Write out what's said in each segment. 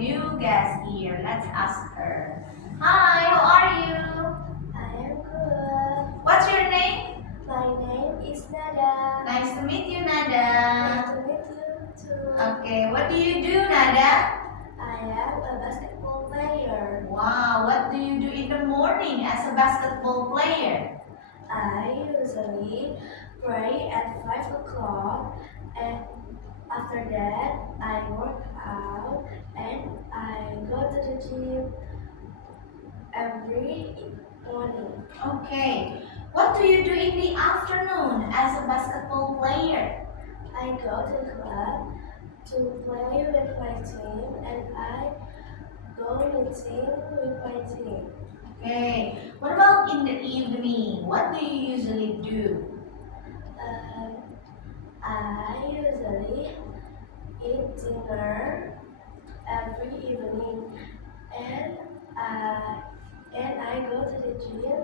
new guest here. Let's ask her. Hi, how are you? I am good. What's your name? My name is Nada. Nice to meet you, Nice Nada. to meet you too. Okay, what do you do, Nada? I am a basketball player. Wow, what do you do in the morning as a basketball player? I usually pray at 5 o'clock, and after that I work out and I go to the gym every morning. Okay, what do you do in the afternoon as a basketball player? I go to the club to play with my team and I go meeting with my team. Okay, what about in the evening? What do you usually do? I usually eat dinner every evening and I go to the gym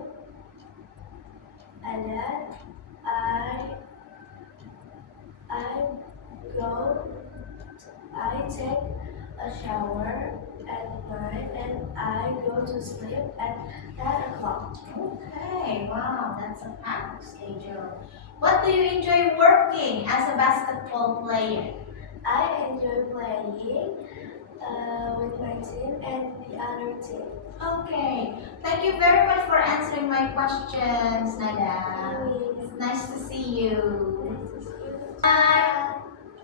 and then I go I take a shower at night and I go to sleep at 10 o'clock. Okay, wow, that's a packed schedule. What do you enjoy working as a basketball player? I enjoy playing with my team and the other team. Okay, thank you very much for answering my questions, Nada. Really It's nice to see you. nice to see you. Hi,